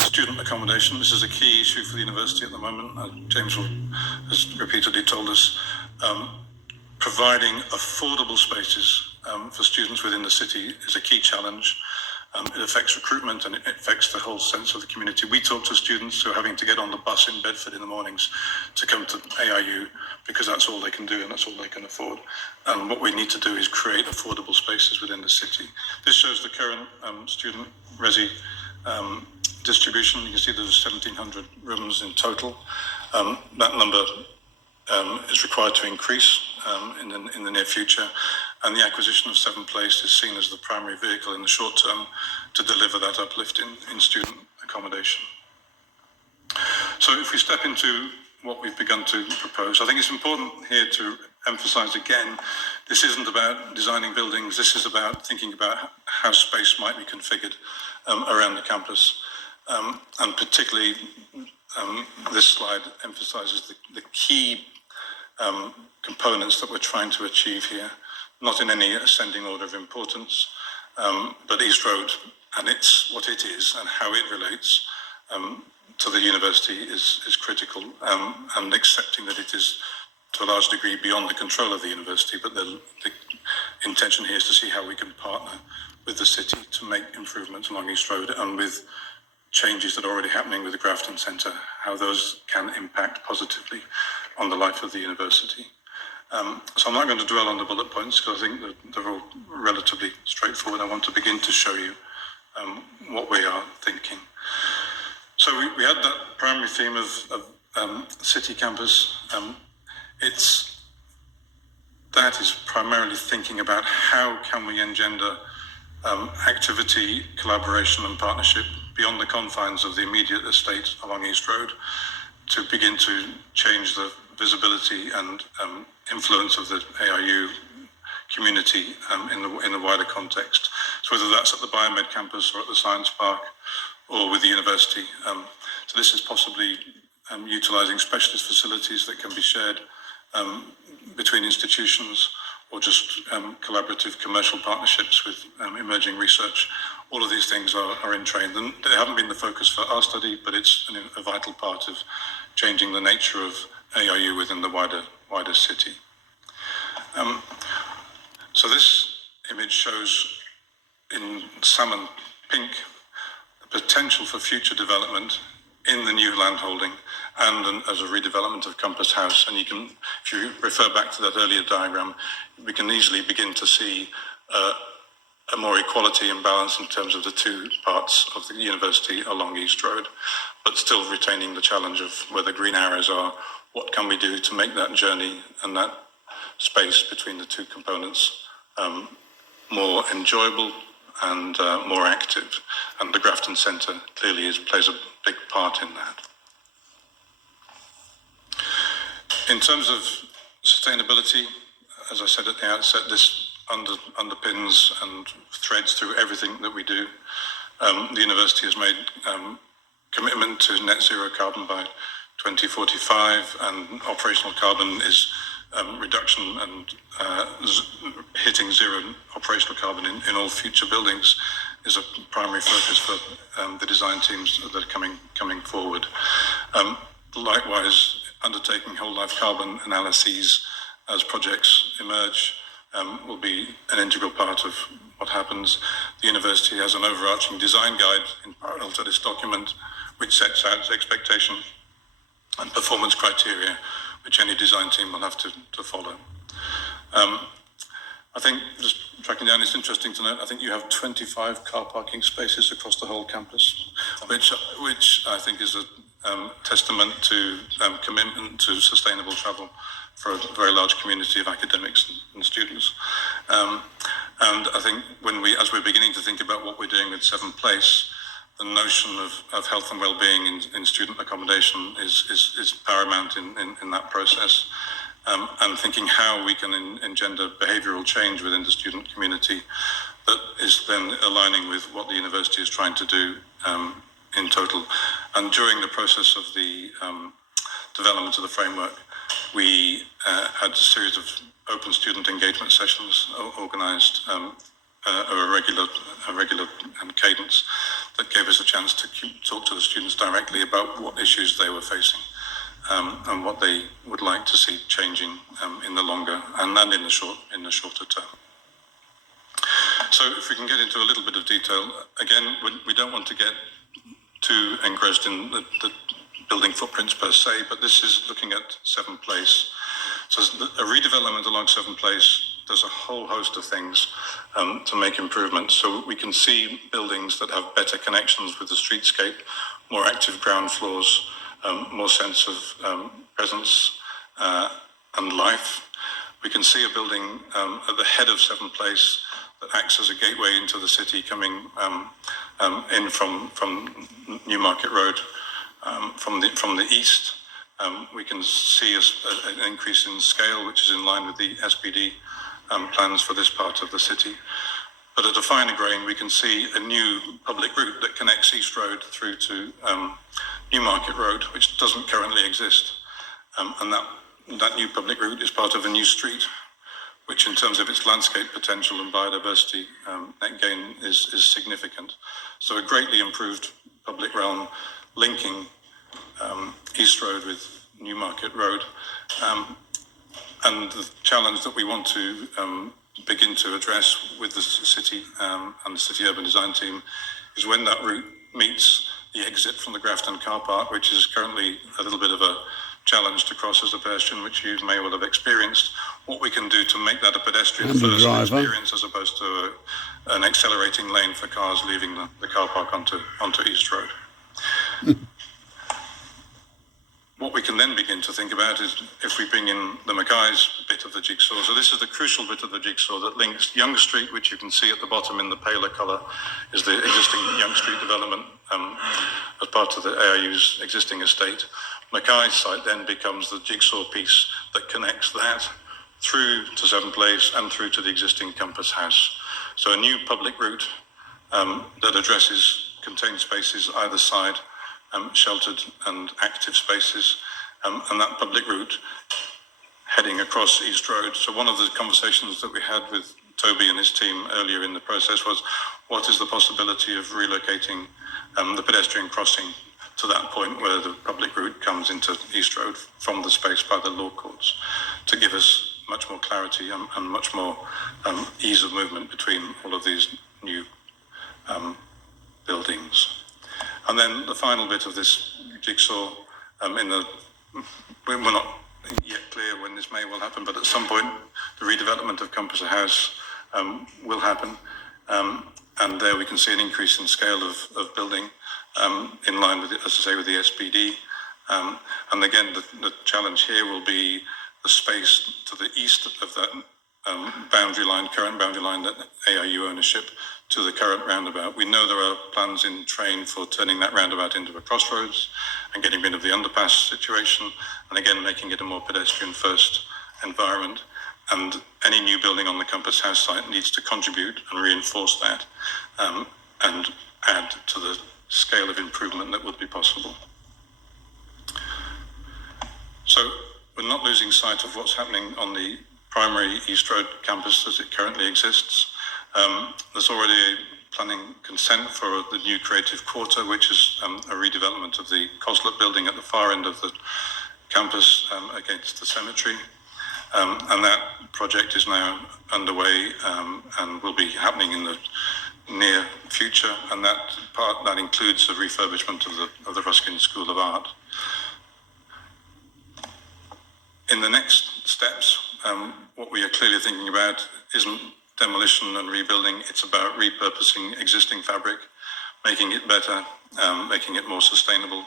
Student accommodation. This is a key issue for the university at the moment. James has repeatedly told us providing affordable spaces for students within the city is a key challenge. It affects recruitment and it affects the whole sense of the community. We talk to students who are having to get on the bus in Bedford in the mornings to come to ARU because that's all they can do and that's all they can afford. And what we need to do is create affordable spaces within the city. This shows the current student resi distribution. You can see there's 1,700 rooms in total. That number is required to increase in the near future, and the acquisition of Seven Place is seen as the primary vehicle in the short term to deliver that uplift in student accommodation. So if we step into what we've begun to propose, I think it's important here to emphasize again, this isn't about designing buildings, this is about thinking about how space might be configured around the campus, and particularly this slide emphasizes the key components that we're trying to achieve here, not in any ascending order of importance, but East Road and it's what it is and how it relates to the university is critical, and accepting that it is to a large degree beyond the control of the university, but the intention here is to see how we can partner with the city to make improvements along East Road and with changes that are already happening with the Grafton Centre, how those can impact positively on the life of the university. So I'm not going to dwell on the bullet points because I think that they're all relatively straightforward. I want to begin to show you what we are thinking. So we had that primary theme of city campus. That is primarily thinking about how can we engender activity, collaboration and partnership beyond the confines of the immediate estate along East Road to begin to change the visibility and influence of the ARU community in the wider context. So whether that's at the Biomed campus or at the Science Park or with the university. So this is possibly utilising specialist facilities that can be shared between institutions or just collaborative commercial partnerships with emerging research. All of these things are in train. And they haven't been the focus for our study, but it's a vital part of changing the nature of ARU within the wider city. So this image shows in salmon pink the potential for future development in the new landholding and as a redevelopment of Compass House. And you can, if you refer back to that earlier diagram, we can easily begin to see a more equality and balance in terms of the two parts of the university along East Road, but still retaining the challenge of where the green arrows are. What can we do to make that journey and that space between the two components more enjoyable and more active? And the Grafton Centre clearly plays a big part in that. In terms of sustainability, as I said at the outset, this underpins and threads through everything that we do. The university has made commitment to net zero carbon by 2045, and operational carbon is reduction and hitting zero operational carbon in all future buildings is a primary focus for the design teams that are coming forward. Likewise, undertaking whole life carbon analyses as projects emerge will be an integral part of what happens. The university has an overarching design guide in parallel to this document, which sets out expectation and performance criteria, which any design team will have to follow. I think, just tracking down, it's interesting to note, I think you have 25 car parking spaces across the whole campus, which I think is a testament to commitment to sustainable travel for a very large community of academics and students. And I think as we're beginning to think about what we're doing with Seven Place, the notion of health and well-being in student accommodation is paramount in that process. And thinking how we can engender behavioural change within the student community that is then aligning with what the university is trying to do in total. And during the process of the development of the framework, we had a series of open student engagement sessions organised a regular cadence that gave us a chance to talk to the directly about what issues they were facing and what they would like to see changing in the longer and in the shorter term. So if we can get into a little bit of detail, again, we don't want to get too engrossed in the building footprints per se, but this is looking at Seven Place. So a redevelopment along Seven Place does a whole host of things to make improvements. So we can see buildings that have better connections with the streetscape, more active ground floors, more sense of presence and life. We can see a building at the head of Seven Place that acts as a gateway into the city, coming in from Newmarket Road from the east. We can see an increase in scale, which is in line with the SPD plans for this part of the city. But at a finer grain, we can see a new public route that connects East Road through to Newmarket Road, which doesn't currently exist. And that new public route is part of a new street, which in terms of its landscape potential and biodiversity net gain is significant. So a greatly improved public realm linking East Road with Newmarket Road. And the challenge that we want to begin to address with the city and the city urban design team is when that route meets the exit from the Grafton car park, which is currently a little bit of a challenge to cross as a pedestrian, which you may well have experienced, what we can do to make that a pedestrian first experience as opposed to an accelerating lane for cars leaving the car park onto East Road. What we can then begin to think about is if we bring in the Mackay's bit of the jigsaw. So this is the crucial bit of the jigsaw that links Young Street, which you can see at the bottom in the paler colour, is the existing Young Street development as part of the ARU's existing estate. Mackay's site then becomes the jigsaw piece that connects that through to Seven Place and through to the existing Compass House. So a new public route that addresses contained spaces either side, sheltered and active spaces, and that public route heading across East Road. So one of the conversations that we had with Toby and his team earlier in the process was, what is the possibility of relocating the pedestrian crossing to that point where the public route comes into East Road from the space by the law courts, to give us much more clarity and much more ease of movement between all of these new buildings. And then the final bit of this jigsaw, we're not yet clear when this may well happen, but at some point the redevelopment of Compass House will happen. And there we can see an increase in scale of building in line with, as I say, with the SPD. And again, the challenge here will be the space to the east of that current boundary line, that ARU ownership, to the current roundabout. We know there are plans in train for turning that roundabout into a crossroads and getting rid of the underpass situation, and again making it a more pedestrian first environment. And any new building on the Compass House site needs to contribute and reinforce that and add to the scale of improvement that would be possible. So we're not losing sight of what's happening on the primary East Road campus as it currently exists. There's already planning consent for the new creative quarter, which is a redevelopment of the Coslett building at the far end of the campus against the cemetery. And that project is now underway and will be happening in the near future. And that includes the refurbishment of the Ruskin School of Art. In the next steps, what we are clearly thinking about isn't demolition and rebuilding. It's about repurposing existing fabric, making it better, making it more sustainable,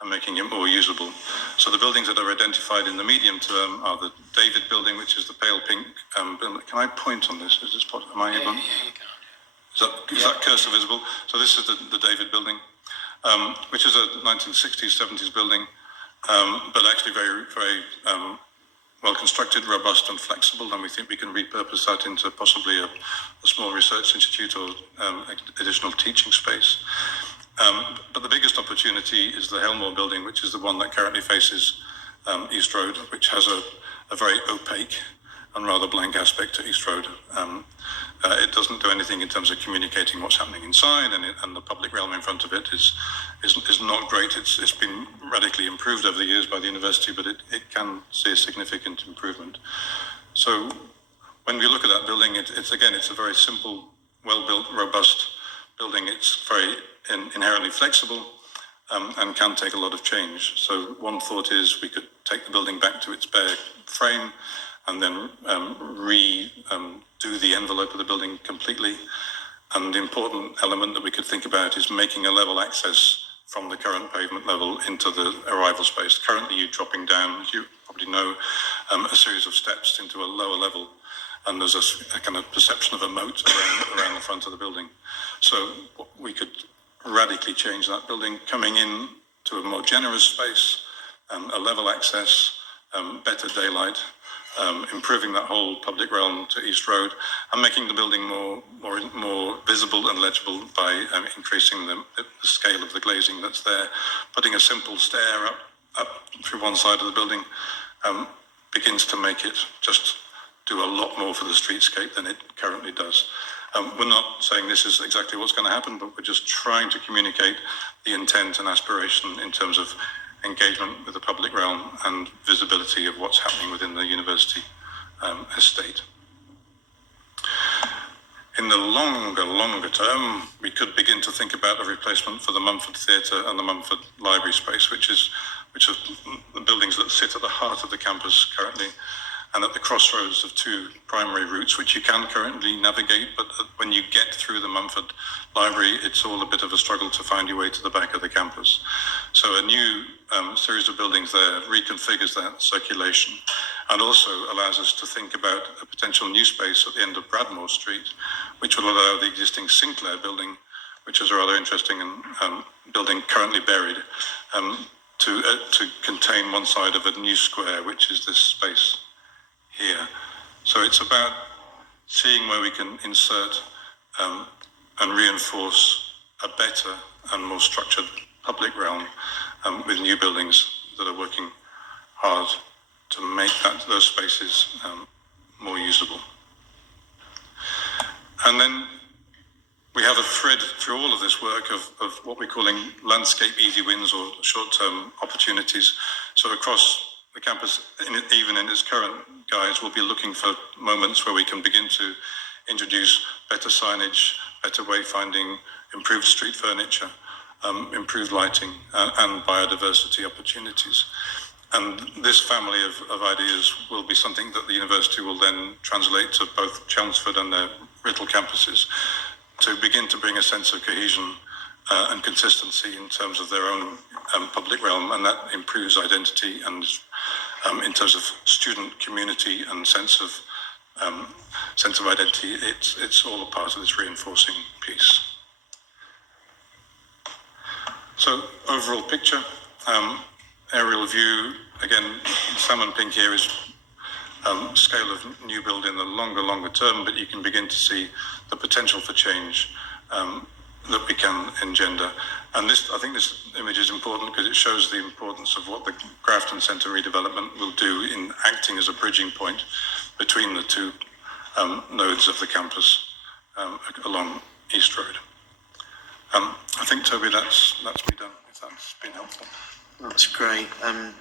and making it more usable. So the buildings that are identified in the medium term are the David building, which is the pale pink building. Can I point on this? Is this possible? Am I able? Yeah, you can. Is that cursor visible? So this is the David building, which is a 1960s, 70s building, but actually very, very well constructed, robust and flexible, and we think we can repurpose that into possibly a small research institute or additional teaching space. But the biggest opportunity is the Helmore building, which is the one that currently faces East Road, which has a very opaque and rather blank aspect to East Road. It doesn't do anything in terms of communicating what's happening inside, and the public realm in front of it is not great. It's been radically improved over the years by the university, but it can see a significant improvement. So when we look at that building, it's a very simple, well-built, robust building. It's very inherently flexible and can take a lot of change. So one thought is we could take the building back to its bare frame and then do the envelope of the building completely. And the important element that we could think about is making a level access from the current pavement level into the arrival space. Currently, you're dropping down, as you probably know, a series of steps into a lower level, and there's a kind of perception of a moat around the front of the building. So we could radically change that building, coming in to a more generous space, a level access, better daylight, improving that whole public realm to East Road, and making the building more visible and legible by increasing the scale of the glazing that's there. Putting a simple stair up through one side of the building begins to make it just do a lot more for the streetscape than it currently does. We're not saying this is exactly what's going to happen, but we're just trying to communicate the intent and aspiration in terms of engagement with the public realm and visibility of what's happening within the university estate. In the longer term, we could begin to think about a replacement for the Mumford Theatre and the Mumford Library space, which are the buildings that sit at the heart of the campus currently, and at the crossroads of two primary routes, which you can currently navigate, but when you get through the Mumford Library, it's all a bit of a struggle to find your way to the back of the campus. So a new series of buildings there reconfigures that circulation and also allows us to think about a potential new space at the end of Bradmore Street, which will allow the existing Sinclair building, which is a rather interesting building currently buried, to contain one side of a new square, which is this space here. So it's about seeing where we can insert and reinforce a better and more structured public realm with new buildings that are working hard to make those spaces more usable. And then we have a thread through all of this work of what we're calling landscape easy wins or short-term opportunities. So across the campus, even in its current guise, we'll be looking for moments where we can begin to introduce better signage, better wayfinding, improved street furniture, improved lighting, and biodiversity opportunities. And this family of ideas will be something that the university will then translate to both Chelmsford and their Writtle campuses to begin to bring a sense of cohesion and consistency in terms of their own public realm, and that improves identity and in terms of student community and sense of identity. It's all a part of this reinforcing piece. So overall picture, aerial view, again, salmon pink here is scale of new build in the longer term, but you can begin to see the potential for change that we can engender. And I think this image is important because it shows the importance of what the Grafton Centre redevelopment will do in acting as a bridging point between the two nodes of the campus along East Road. I think, Toby, that's me done, if that's been helpful. That's great. Thank